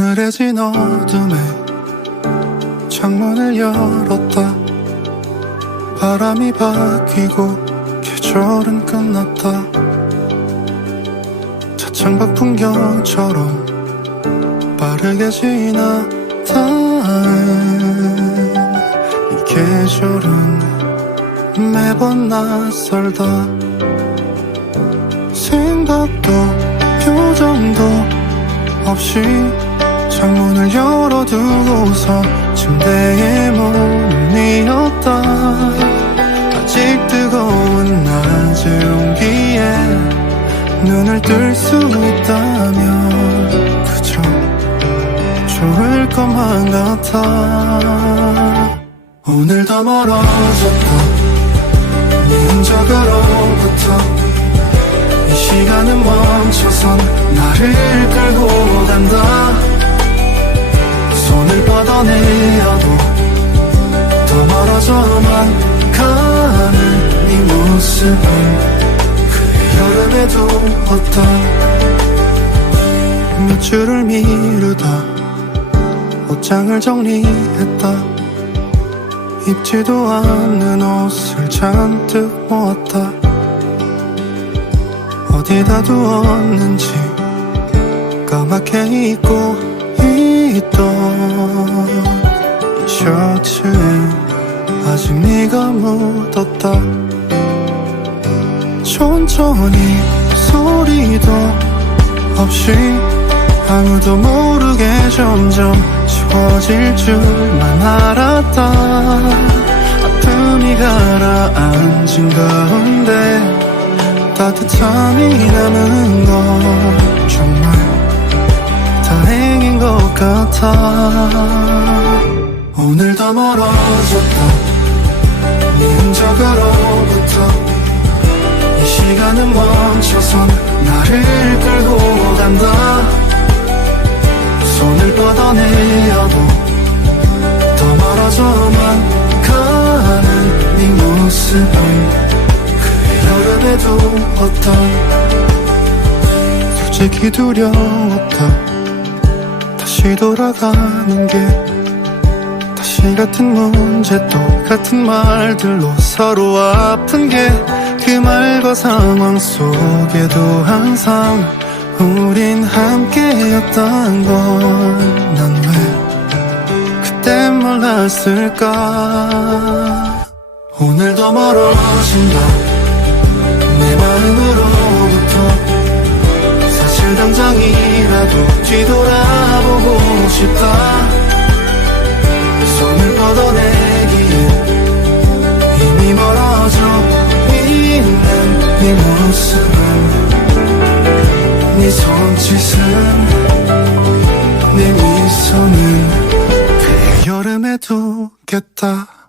서늘해진 어둠에 창문을 열었다. 바람이 바뀌고 계절은 끝났다. 차창밖 풍경처럼 빠르게 지나다는 이 계절은 매번 낯설다. 생각도 표정도 없이 창문을 열어두고서 침대에 몸을 뉘었다. 아직 뜨거운 낮의 온기에 눈을 뜰 수 있다면 그저 좋을 것만 같아. 오늘도 멀어졌다 네 흔적으로부터 이 시간은 멈춰선 나를 끌고 간다 모습은 그의 여름에도 어떤 몇 줄을 미루다 옷장을 정리했다. 입지도 않는 옷을 잔뜩 모았다. 어디다 두었는지 까맣게 잊고 있던 이 셔츠에 아직 네가 묻었다 천천히 소리도 없이 아무도 모르게 점점 지워질 줄만 알았다 아픔이 가라앉은 가운데 따뜻함이 남은 건 정말 다행인 것 같아. 오늘도 멀어졌다 네 흔적으로부터 이 시간은 멈춰선 나를 끌고 간다. 손을 뻗어내어도 더 멀어져만 가는 네 모습은 그의 여름에도 어떤 솔직히 두려웠다. 다시 돌아가는 게 다시 같은 문제 똑같은 말들로 서로 아픈 게그 말과 상황 속에도 항상 우린 함께였던 건 난 왜 그때 몰랐을까? 오늘도 멀어진다. 내 마음으로부터 사실 당장이라도 뒤돌아보고 싶다 네 모습은 네 손짓은 네 미소는 그의 여름에 두겠다